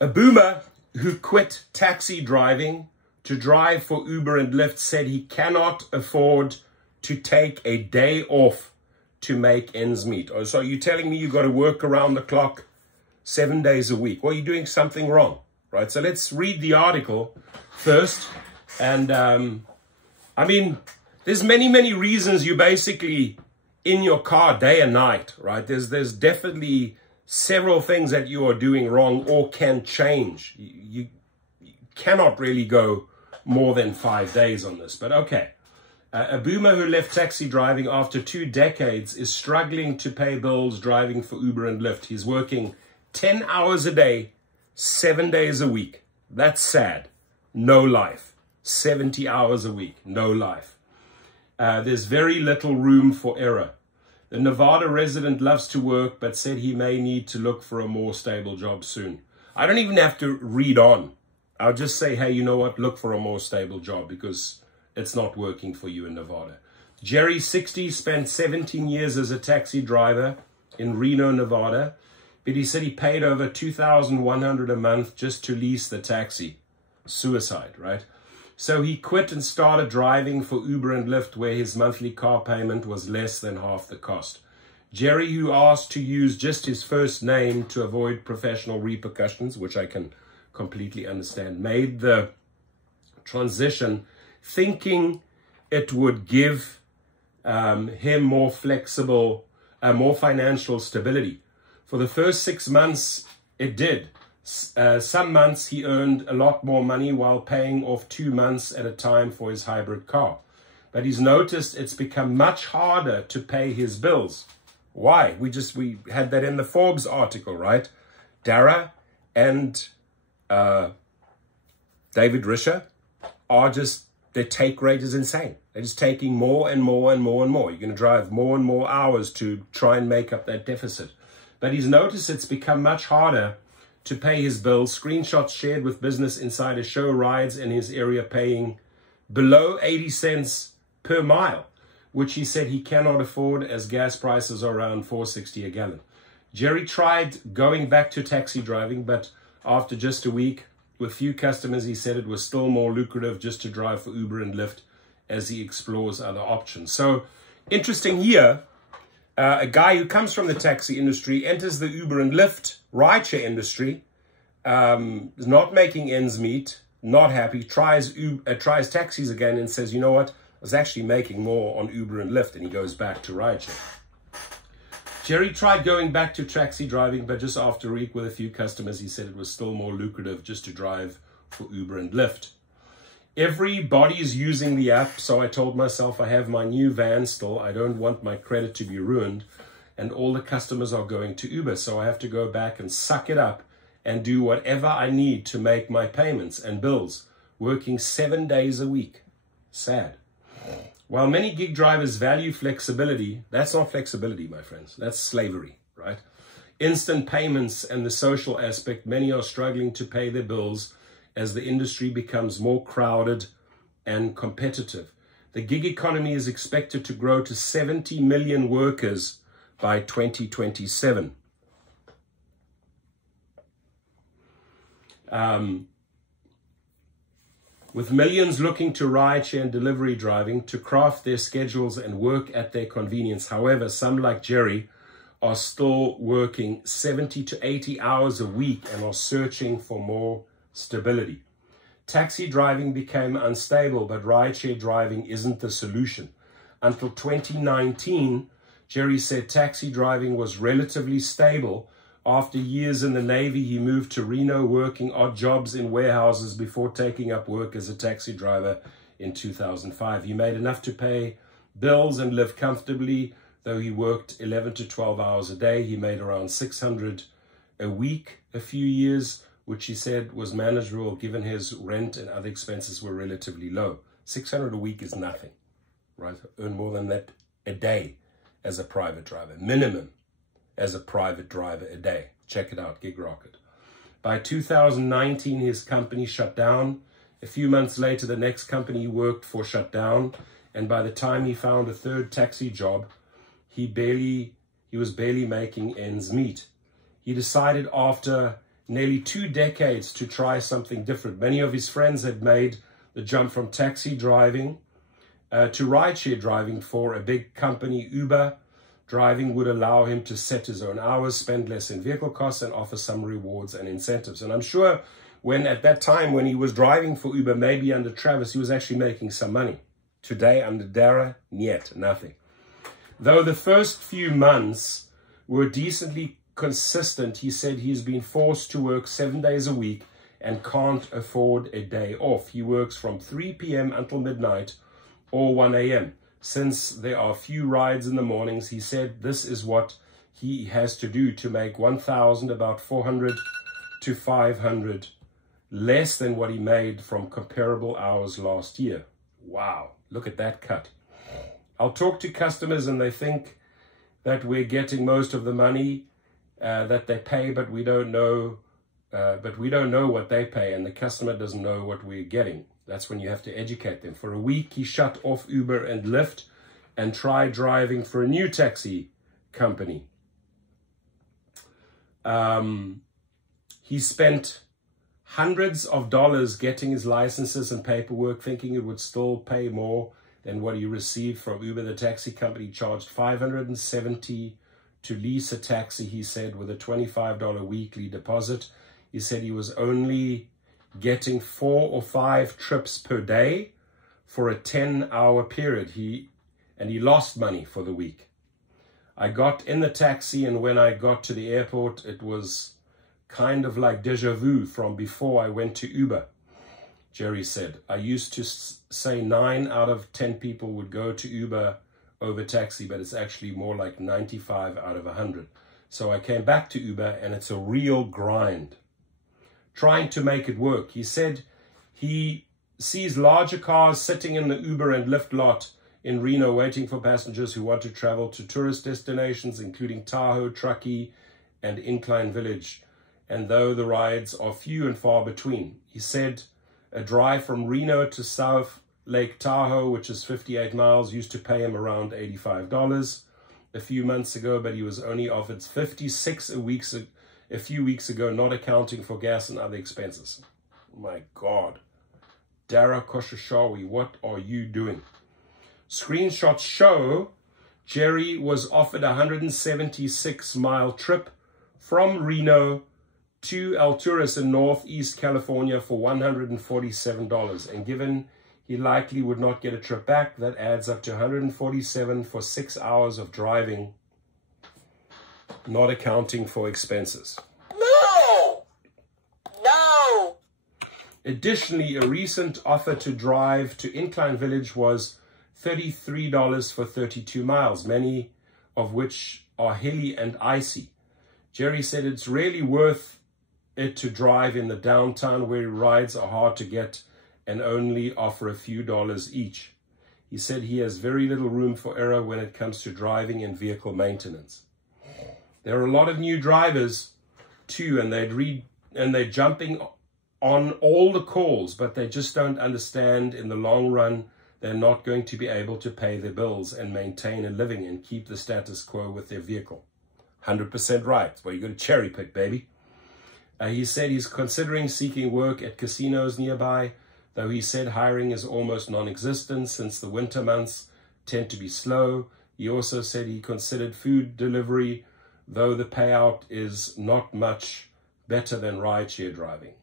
A boomer who quit taxi driving to drive for Uber and Lyft said he cannot afford to take a day off to make ends meet. Oh, so you're telling me you got to work around the clock 7 days a week? Well, you're doing something wrong, right? So let's read the article first. And I mean, there's many reasons you're basically in your car day and night, right? There's definitely several things that you are doing wrong or can change. You cannot really go more than 5 days on this, but okay. A boomer who left taxi driving after 2 decades is struggling to pay bills driving for Uber and Lyft. He's working 10 hours a day, 7 days a week. That's sad. No life. 70 hours a week. No life. There's very little room for error. The Nevada resident loves to work, but said he may need to look for a more stable job soon. I don't even have to read on. I'll just say, hey, you know what? Look for a more stable job because it's not working for you in Nevada. Jerry, 60, spent 17 years as a taxi driver in Reno, Nevada. But he said he paid over $2,100 a month just to lease the taxi. Suicide, right? So he quit and started driving for Uber and Lyft, where his monthly car payment was less than half the cost. Jerry, who asked to use just his first name to avoid professional repercussions, which I can completely understand, made the transition thinking it would give him more financial stability. For the first 6 months, it did. Some months he earned a lot more money while paying off 2 months at a time for his hybrid car. But he's noticed it's become much harder to pay his bills. Why? We had that in the Forbes article, right? Dara and David Risher are just, their take rate is insane. They're just taking more and more and more and more. You're going to drive more and more hours to try and make up that deficit. But he's noticed it's become much harder to pay his bills. Screenshots shared with Business Insider show rides in his area paying below 80 cents per mile, which he said he cannot afford as gas prices are around $4.60 a gallon. Jerry tried going back to taxi driving, but after just a week, with few customers, he said it was still more lucrative just to drive for Uber and Lyft as he explores other options. So interesting here. A guy who comes from the taxi industry enters the Uber and Lyft rideshare industry, is not making ends meet, not happy, tries taxis again and says, you know what, I was actually making more on Uber and Lyft, and he goes back to rideshare. Jerry tried going back to taxi driving, but just after a week with a few customers, he said it was still more lucrative just to drive for Uber and Lyft. Everybody's using the app, so I told myself I have my new van still. I don't want my credit to be ruined, and all the customers are going to Uber, so I have to go back and suck it up and do whatever I need to make my payments and bills, working 7 days a week. Sad. While many gig drivers value flexibility, that's not flexibility, my friends. That's slavery, right? Instant payments and the social aspect, many are struggling to pay their bills as the industry becomes more crowded and competitive. The gig economy is expected to grow to 70 million workers by 2027. With millions looking to rideshare and delivery driving to craft their schedules and work at their convenience. However, some like Jerry are still working 70 to 80 hours a week and are searching for more stability. Taxi driving became unstable, but rideshare driving isn't the solution. Until 2019, Jerry said taxi driving was relatively stable. After years in the Navy, he moved to Reno, working odd jobs in warehouses before taking up work as a taxi driver in 2005. He made enough to pay bills and live comfortably, though he worked 11 to 12 hours a day. He made around $600 a week a few years, which he said was manageable given his rent and other expenses were relatively low. $600 a week is nothing, right? Earn more than that a day as a private driver, minimum as a private driver a day. Check it out, Gig Rocket. By 2019, his company shut down. A few months later, the next company he worked for shut down. And by the time he found a third taxi job, he was barely making ends meet. He decided after nearly 2 decades to try something different. Many of his friends had made the jump from taxi driving to rideshare driving for a big company. Uber driving would allow him to set his own hours, spend less in vehicle costs, and offer some rewards and incentives. And I'm sure at that time when he was driving for Uber, maybe under Travis, he was actually making some money. Today, under Dara, yet nothing. Though the first few months were decently consistent, he said he's been forced to work 7 days a week and can't afford a day off. He works from 3 p.m. until midnight or 1 a.m. Since there are few rides in the mornings, he said this is what he has to do to make 1,000, about 400 to 500, less than what he made from comparable hours last year. Wow, look at that cut. I'll talk to customers and they think that we're getting most of the money that they pay, but we don't know what they pay, and the customer doesn't know what we're getting. That's when you have to educate them. For a week, he shut off Uber and Lyft and tried driving for a new taxi company. He spent hundreds of dollars getting his licenses and paperwork, thinking it would still pay more than what he received from Uber. The taxi company charged $570 to lease a taxi, he said, with a $25 weekly deposit. He said he was only getting 4 or 5 trips per day for a 10-hour period. He lost money for the week. I got in the taxi, and when I got to the airport, it was kind of like deja vu from before I went to Uber, Jerry said. I used to say 9 out of 10 people would go to Uber over taxi, but it's actually more like 95 out of 100. So I came back to Uber, and it's a real grind, trying to make it work. He said he sees larger cars sitting in the Uber and Lyft lot in Reno waiting for passengers who want to travel to tourist destinations, including Tahoe, Truckee, and Incline Village. And though the rides are few and far between, he said a drive from Reno to South Lake Tahoe, which is 58 miles, used to pay him around $85 a few months ago, but he was only offered $56 a few weeks ago, not accounting for gas and other expenses. My God. Dara Koshashawi, what are you doing? Screenshots show Jerry was offered a 176-mile trip from Reno to Alturas in Northeast California for $147. And given he likely would not get a trip back, that adds up to $147 for 6 hours of driving, not accounting for expenses. No! Additionally, a recent offer to drive to Incline Village was $33 for 32 miles, many of which are hilly and icy. Jerry said it's really worth it to drive in the downtown where rides are hard to get and only offer a few dollars each. He said he has very little room for error when it comes to driving and vehicle maintenance. There are a lot of new drivers too, and they're jumping on all the calls, but they just don't understand in the long run they're not going to be able to pay their bills and maintain a living and keep the status quo with their vehicle. 100% right. Well, you got to cherry pick, baby. He said he's considering seeking work at casinos nearby, though he said hiring is almost non-existent since the winter months tend to be slow. He also said he considered food delivery, though the payout is not much better than rideshare driving.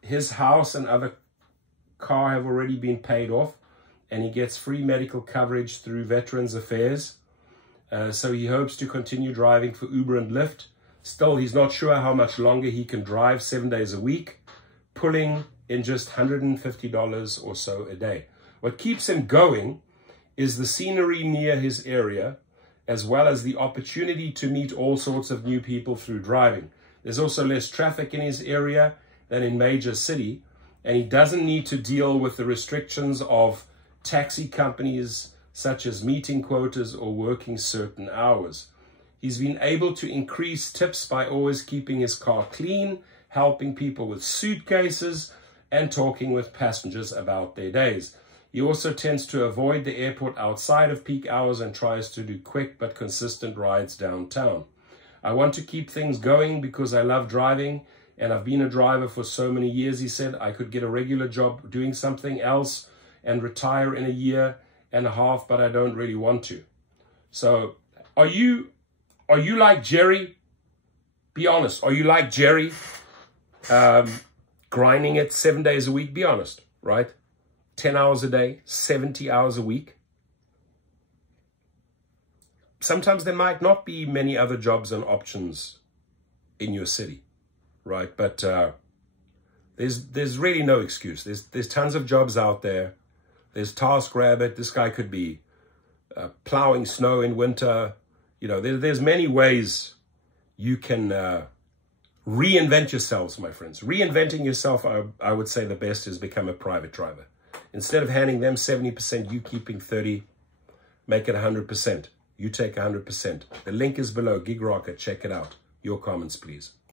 His house and other car have already been paid off, and he gets free medical coverage through Veterans Affairs. So he hopes to continue driving for Uber and Lyft. Still, he's not sure how much longer he can drive 7 days a week, pulling in just $150 or so a day. What keeps him going is the scenery near his area, as well as the opportunity to meet all sorts of new people through driving. There's also less traffic in his area than in major city, and he doesn't need to deal with the restrictions of taxi companies such as meeting quotas or working certain hours. He's been able to increase tips by always keeping his car clean, helping people with suitcases, and talking with passengers about their days. He also tends to avoid the airport outside of peak hours and tries to do quick but consistent rides downtown. I want to keep things going because I love driving, and I've been a driver for so many years. He said I could get a regular job doing something else and retire in a year and a half, but I don't really want to. So are you like Jerry? Be honest. Are you like Jerry? Grinding it 7 days a week? Be honest, right? 10 hours a day, 70 hours a week. Sometimes there might not be many other jobs and options in your city, right? But there's really no excuse. There's tons of jobs out there. There's TaskRabbit. This guy could be plowing snow in winter. You know, there's many ways you can reinvent yourselves, my friends. Reinventing yourself, I would say the best is become a private driver. Instead of handing them 70%, you keeping 30%, make it 100%. You take 100%. The link is below, Gig Rocket. Check it out. Your comments, please.